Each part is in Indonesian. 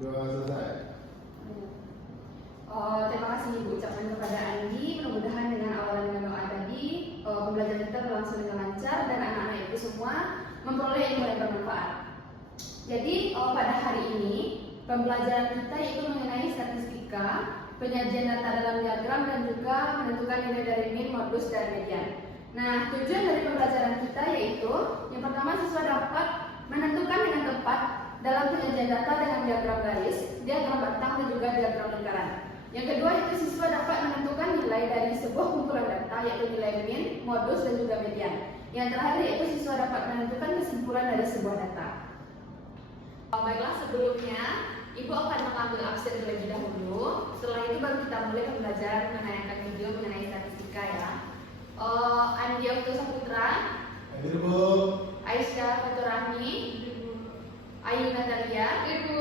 Udah selesai. Terima kasih Ibu ucapkan kepada Andi. Mudah-mudahan dengan awalan dengan doa tadi pembelajaran kita berlangsung dengan lancar dan anak-anak itu semua memperoleh ilmu yang bermanfaat. Jadi pada hari ini pembelajaran kita itu mengenai statistika, penyajian data dalam diagram dan juga menentukan nilai dari min, modus, dan median. Nah, tujuan dari pembelajaran kita yaitu yang pertama siswa dapat menentukan dengan tepat dalam penyajian data dengan diagram garis, diagram batang, dan juga diagram lingkaran. Yang kedua itu siswa dapat menentukan nilai dari sebuah kumpulan data yaitu nilai min, modus, dan juga median. Yang terakhir yaitu siswa dapat menentukan kesimpulan dari sebuah data. Baiklah, sebelumnya Ibu akan mengambil absen terlebih dahulu. Setelah itu baru kita mulai pembelajaran menayangkan video mengenai statistika ya. Andi Okto Saputra, Hadir Bu. Aisyah Faturahmi, Ayu Natalia, Ibu,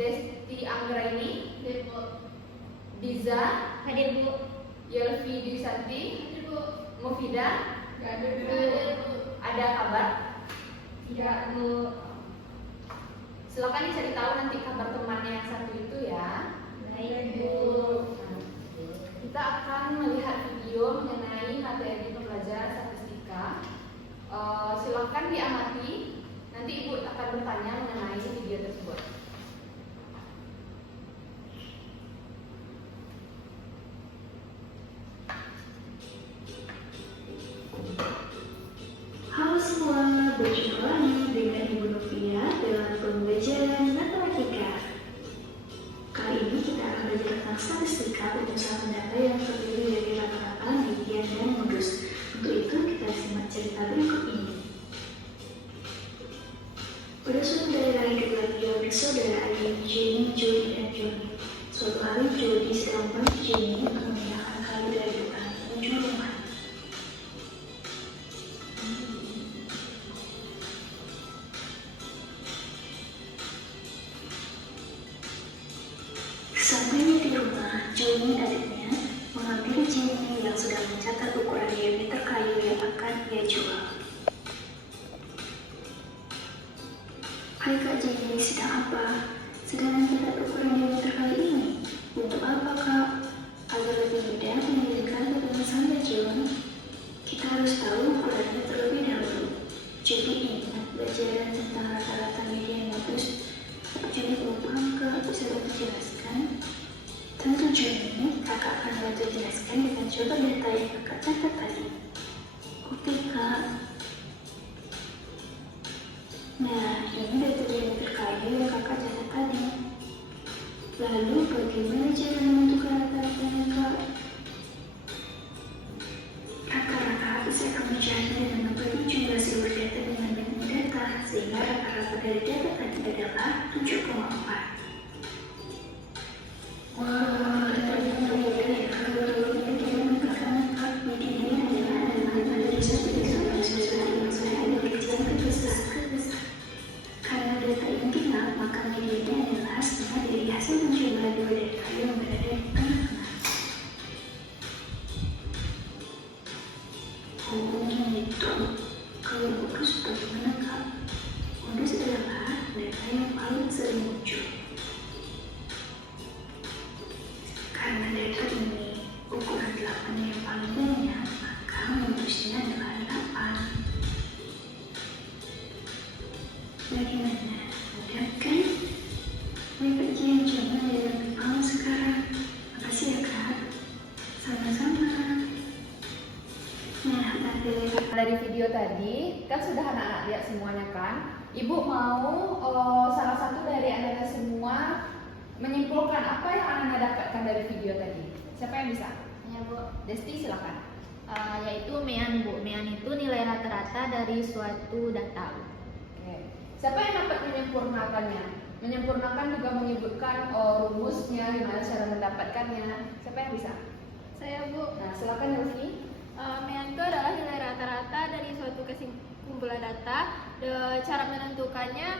Desti Anggraini, Ibu, Diza, hadir Bu, Yelvi Disanti, hadir Bu, Mufida, hadir Bu, ada kabar? Tidak Bu. Silakan dicari tahu nanti kabar temannya yang satu itu ya. Baik Bu. Kita akan melihat video mengenai materi pembelajaran statistika. Silakan diamati. Nanti Ibu akan bertanya mengenai video tersebut. Halo semua, berjumpa lagi dengan Ibu Novia dalam pembelajaran matematika. Kali ini kita akan belajar tentang statistika pemusatan data yang terdiri dari rata-rata, median, dan modus. Untuk itu kita simak cerita berikut ini. Pada suatu hari kedua bersaudara Adi, Jenny, Jody, dan Johnny. Suatu hari Jody sedang membantu Jenny untuk memindahkan kayu dari depan menuju rumah. Sampainya di rumah, Johnny adiknya menghampiri Jenny yang sedang mencatat ukuran diameter kayu yang akan ia jual. Hai Kak Jenny, sedang apa? Sedang mencatat ukuran diameter kayu ini. Untuk apa Kak? Agar lebih mudah mengirimkan ke pemesan John. Kita harus tahu ukurannya terlebih dahulu. Jadi ingat pelajaran tentang rata-rata median modus. Jadi belum paham Kak, bisa bantu jelaskan? Tentu Johnny, kakak akan bantu jelaskan dengan contoh data yang kakak catat tadi. Oke Kak. Nah, ini data diameter kayu yang kakak catat tadi. Lalu bagaimana cara menentukan rata-ratanya Kak? Rata-rata bisa kamu cari dengan membagi jumlah seluruh data dengan banyak data, sehingga rata-rata dari data tadi adalah 7,4. Wah, data yang berbeda ya. Kalau bagaimana Kak? Mediannya adalah dari 1 sampai 9 yang sudah ada kecil ke besar. Karena data yang final, maka mediannya adalah setengah dari hasil penjumlahan dua data yang berada di tengah-tengah. Oh gitu. Kalau modus bagaimana Kak? Modus adalah data yang paling sering muncul. Karena data ini ukuran 8 yang paling banyak, maka modusnya adalah 8. Bagaimana? Mudah kan? Baik Kak Jen, coba ya lebih paham sekarang. Makasih ya Kak. Sama-sama. Nah, Dari video tadi kan sudah anak-anak lihat semuanya kan. Ibu mau salah satu dari anak-anak semua menyimpulkan apa yang anak-anak dapatkan dari video tadi. Siapa yang bisa? Ya Bu, Desti silakan. yaitu MEAN Bu. MEAN itu nilai rata-rata dari suatu data. Oke. Siapa yang dapat menyempurnakannya? Menyempurnakan juga menyebutkan rumusnya, gimana cara mendapatkannya. Siapa yang bisa? Saya Bu. Nah, silakan Yulfi. MEAN itu adalah nilai rata-rata dari suatu kumpulan data. Cara menentukannya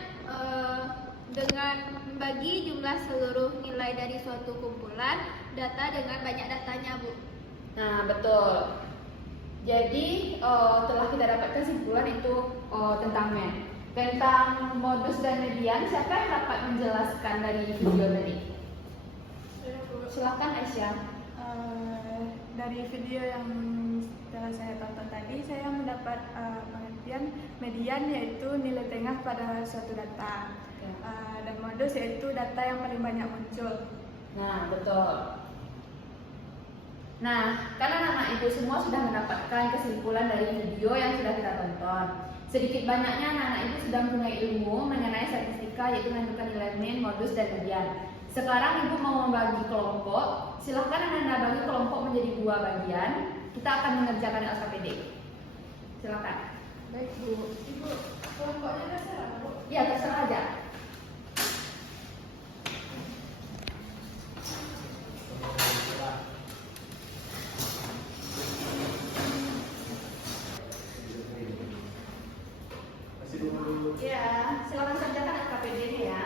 dengan membagi jumlah seluruh nilai dari suatu kumpulan data dengan banyak datanya Bu. Nah, betul. Jadi telah kita dapatkan kesimpulan itu tentang MEAN. Tentang modus dan median, siapa yang dapat menjelaskan dari video tadi? Silakan Aisyah. Dari video yang telah saya tonton tadi, saya mendapat pengertian median yaitu nilai tengah pada suatu data. Dan modus yaitu data yang paling banyak muncul. Nah, betul. Nah, karena anak-anak ibu semua sudah mendapatkan kesimpulan dari video yang sudah kita tonton. Sedikit banyaknya anak-anak ibu sudah mempunyai ilmu mengenai statistika, yaitu menentukan nilai min, modus, dan median. Sekarang ibu mau membagi kelompok. Silahkan anak-anak bagi kelompok menjadi 2 bagian. Kita akan mengerjakan LKPD. Silakan. Baik Bu. Ibu, kelompoknya terserah Bu? Ya, terserah aja. Masih dulu. Ya, silakan kerjakan LKPD-nya ya.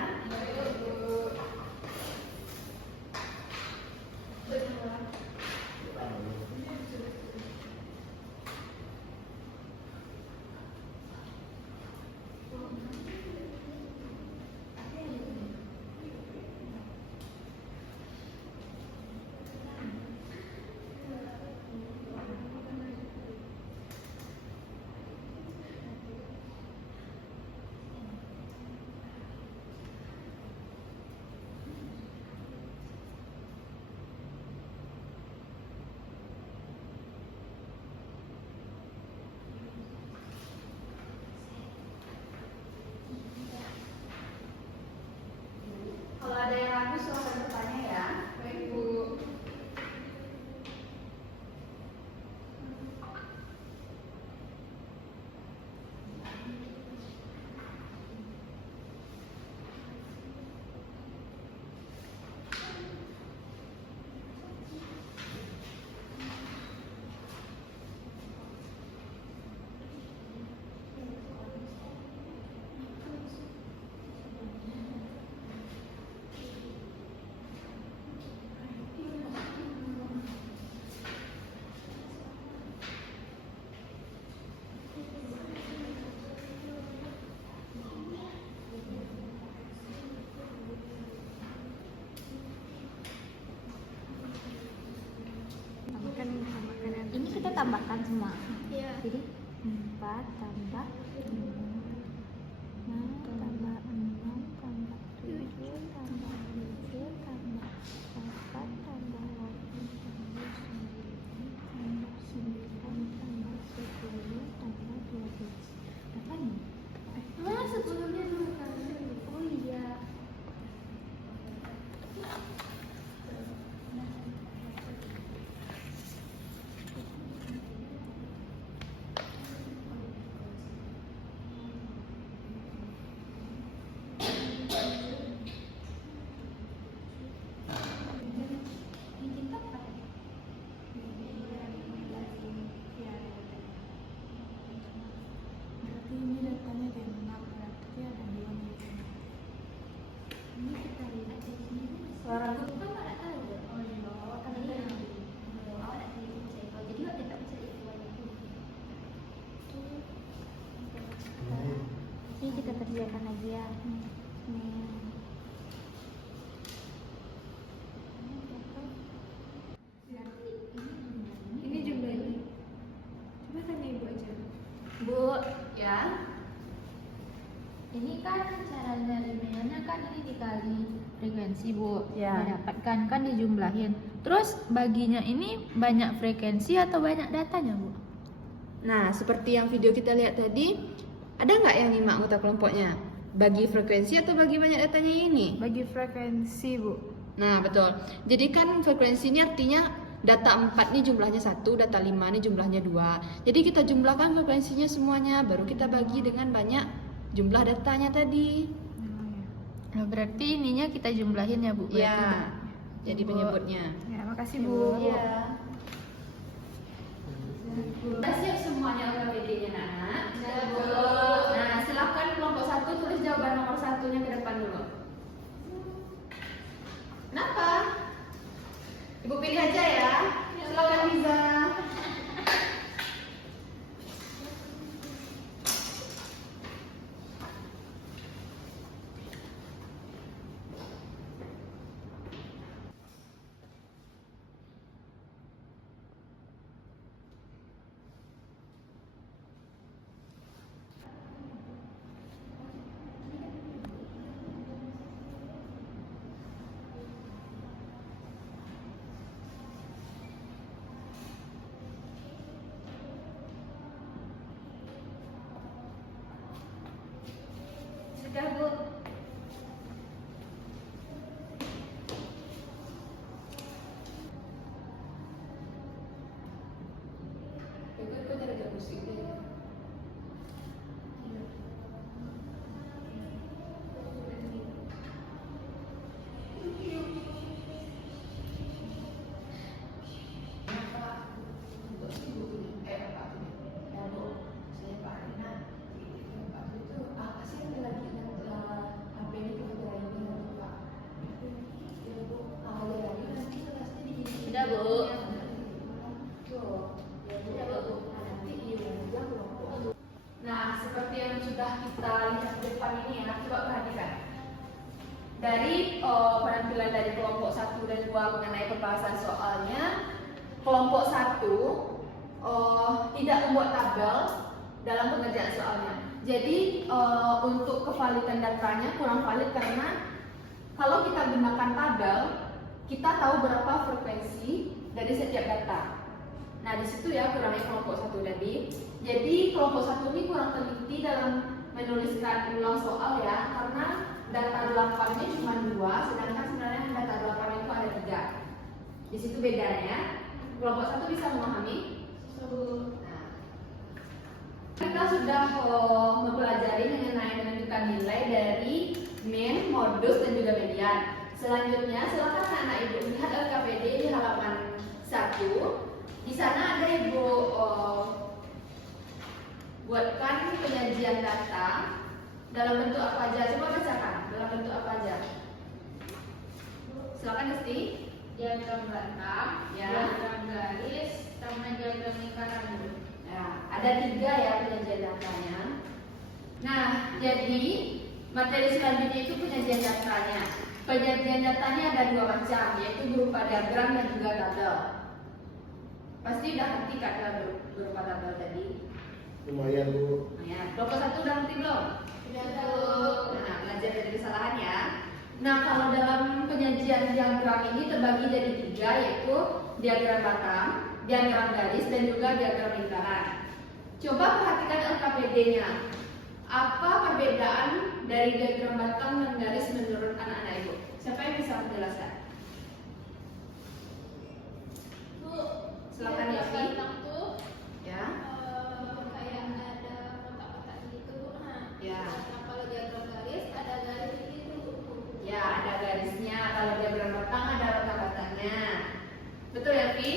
Kalau ada yang ragu silakan bertanya ya. Baik Bu. Ini kita tambahkan semua. Iya. Jadi 4 tambah 5 tambah 6 tambah 7 tambah 7 tambah 8 tambah 8 tambah 9 tambah 9 tambah 10 tambah 12. Apa nih? Sebelumnya dulu kan. Oh iya. Berarti ini datanya di 6, berarti ada 2 nih. Ini kita lihat di sini. Suara Kan tak tahu. Oh iya. Kalau dia awak nak telefon saya. Kalau jadi awak tak bisa itu banyak. Ini kita kerjakan lagi ya. Ini jumlahnya. Coba tanya Ibu aja. Bu, ya. Ini kan cara nyarinya kan ini dikali frekuensi Bu. Ya. Dapatkan kan dijumlahin. Terus baginya ini banyak frekuensi atau banyak datanya Bu? Nah, seperti yang video kita lihat tadi, ada nggak yang nyimak anggota kelompoknya? Bagi frekuensi atau bagi banyak datanya ini? Bagi frekuensi Bu. Nah, betul. Jadi kan frekuensi ini artinya data 4 nih jumlahnya 1, data 5 nih jumlahnya 2. Jadi kita jumlahkan frekuensinya semuanya, baru kita bagi dengan banyak jumlah datanya tadi. Nah, berarti ininya kita jumlahin ya Bu? Berarti Ya, jadi penyebutnya. Ya, makasih Bu. Iya. Sudah siap semuanya LKPD-nya, Nak? Nah, silakan kelompok 1 tulis jawaban nomor 1-nya ke depan dulu. Kenapa? Ibu pilih aja ya. Silakan Liza. Sudah, Bu. Itu dari musik deh. Sudah, Bu. Nah, seperti yang sudah kita lihat di depan ini ya, coba perhatikan. Dari penampilan dari kelompok 1 dan 2 mengenai pembahasan soalnya, kelompok 1 tidak membuat tabel dalam pengerjaan soalnya. Jadi untuk kevalidan datanya kurang valid karena kalau kita gunakan tabel, kita tahu berapa frekuensi dari setiap data. Nah, di situ ya kurangnya kelompok 1 tadi. Jadi kelompok 1 ini kurang teliti dalam menuliskan ulang soal ya, karena data 8-nya cuma 2, sedangkan sebenarnya data 8 itu ada 3. Di situ bedanya. Kelompok 1 bisa memahami? Nah, kita sudah mempelajari mengenai menentukan nilai dari min, modus, dan juga median. Selanjutnya, silakan anak-anak ibu lihat LKPD di halaman 1. Di sana ada ibu buatkan penyajian data dalam bentuk apa aja. Coba bacakan dalam bentuk apa aja. Silakan Desti. Diagram batang, Ya. diagram garis, sama diagram lingkaran dulu. Ya, ada 3 ya penyajian datanya. Nah, jadi materi selanjutnya itu penyajian datanya. Penyajian datanya ada 2 macam, yaitu berupa diagram dan juga tabel. Pasti udah ngerti kan berupa tabel tadi? Lumayan Bu. Nah, ya. Kelompok 1 udah ngerti belum? Sudah, Bu. Nah, belajar dari kesalahan ya. Nah, kalau dalam penyajian diagram ini terbagi jadi 3, yaitu diagram batang, diagram garis, dan juga diagram lingkaran. Coba perhatikan LKPD-nya. Apa perbedaan dari diagram batang dan garis menurut anak-anak ibu? Siapa yang bisa menjelaskan? Bu, Silakan, diagram Yafi. batang tuh Ya. kayak ada kotak-kotak gitu. Nah, Ya. nah, kalau diagram garis ada garis gitu. Ya, ada garisnya. Kalau diagram batang ada rata-ratanya. Betul ya, Pi?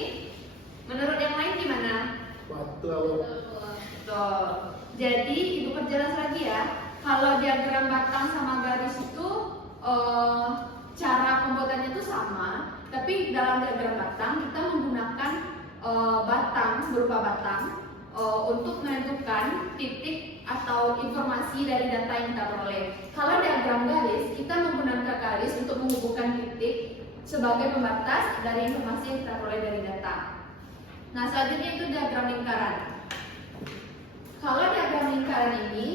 Menurut yang lain gimana? Betul. Betul. Jadi ibu perjelas lagi ya. Kalau diagram batang sama garis itu cara pembuatannya itu sama, tapi dalam diagram batang kita menggunakan batang berupa batang untuk menentukan titik atau informasi dari data yang kita peroleh. Kalau diagram garis kita menggunakan garis untuk menghubungkan titik sebagai pembatas dari informasi yang kita peroleh dari data. Nah, selanjutnya itu diagram lingkaran. Kalau diagram lingkaran ini,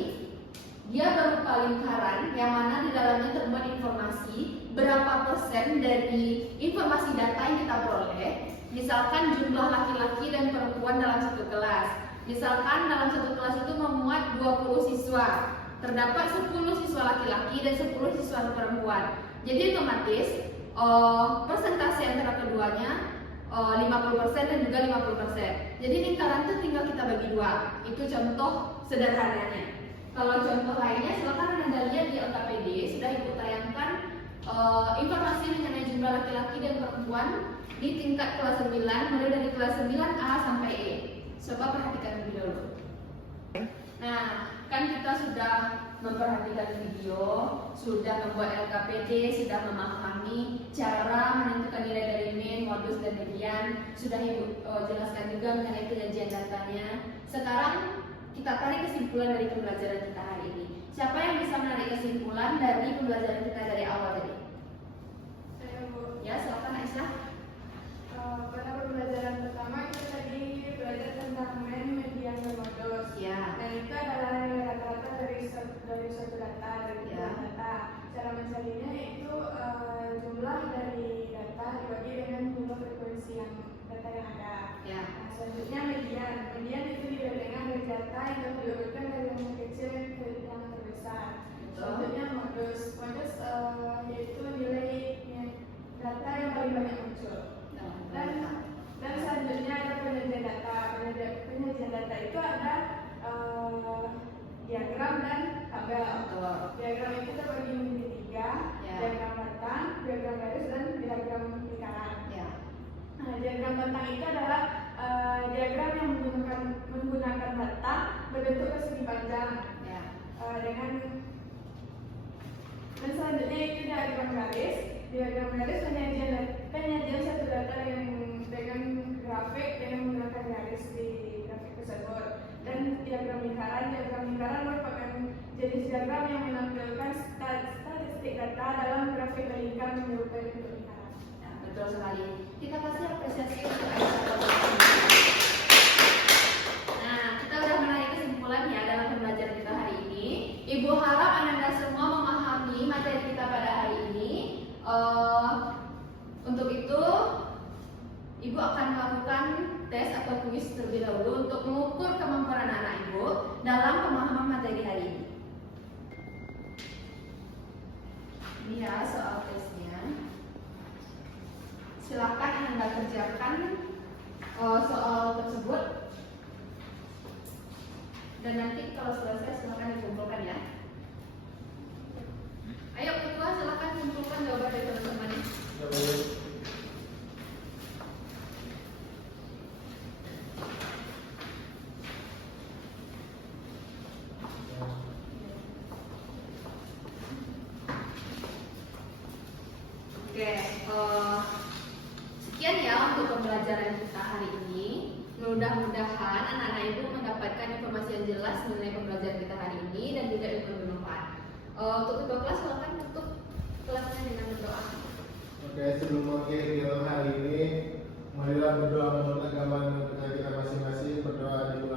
dia berupa lingkaran yang mana di dalamnya termuat informasi berapa persen dari informasi data yang kita peroleh. Misalkan jumlah laki-laki dan perempuan dalam satu kelas. Misalkan dalam satu kelas itu memuat 20 siswa. Terdapat 10 siswa laki-laki dan 10 siswa perempuan. Jadi otomatis persentase antara keduanya 50% dan juga 50%. Jadi lingkaran itu tinggal kita bagi 2. Itu contoh sederhananya. Kalau contoh lainnya silakan Anda lihat di LKPD, sudah ibu tayangkan informasi mengenai jumlah laki-laki dan perempuan di tingkat kelas 9, mulai dari kelas 9A sampai E. Coba perhatikan lebih dulu. Nah, kan kita sudah memperhatikan video, sudah membuat LKPD, sudah memahami cara menentukan nilai dari min, modus, dan median. Sudah ibu jelaskan juga mengenai penyajian datanya. Sekarang kita tarik kesimpulan dari pembelajaran kita hari ini. Siapa yang bisa menarik kesimpulan dari pembelajaran kita dari awal tadi? Saya Bu. Ya, silakan Aisyah. Pada pembelajaran pertama kita tadi belajar tentang min, median, dan modus. Ya. Dan itu adalah nilai rata-rata dari suatu data, dari Ya. data. Cara mencarinya itu jumlah dari data dibagi dengan jumlah frekuensi yang data yang ada. Ya. Nah, selanjutnya median. Median itu nilai tengah dari data yang dapat diurutkan dari yang terkecil ke yang terbesar. Selanjutnya diagram garis penyajian satu data yang dengan grafik dengan menggunakan garis di grafik tersebut. Dan diagram lingkaran merupakan jenis diagram yang menampilkan statistik data dalam grafik lingkar menyerupai bentuk lingkaran. Nah, betul sekali. Kita kasih apresiasi untuk Aisyah. Nah, kita udah menarik kesimpulan ya dalam pembelajaran kita hari ini. Ibu harap Anda semua memahami materi kita pada hari ini. Untuk itu, Ibu akan melakukan tes atau kuis terlebih dahulu untuk mengukur kemampuan anak Ibu dalam pemahaman materi hari ini. Ini ya soal tesnya. Silakan Anda kerjakan soal tersebut. Dan nanti kalau selesai silakan dikumpulkan ya. Ayo ketua silakan kumpulkan jawaban dari teman-teman. Ya, boleh. Oke, sekian ya untuk pembelajaran kita hari ini. Mudah-mudahan anak-anak Ibu mendapatkan informasi yang jelas mengenai pembelajaran kita hari ini dan juga ilmu bermanfaat. Untuk ketua kelas silakan tutup kelasnya dengan berdoa. Oke, sebelum mengakhiri film hari ini, marilah berdoa menurut agama dan kita masing-masing. Berdoa di bulan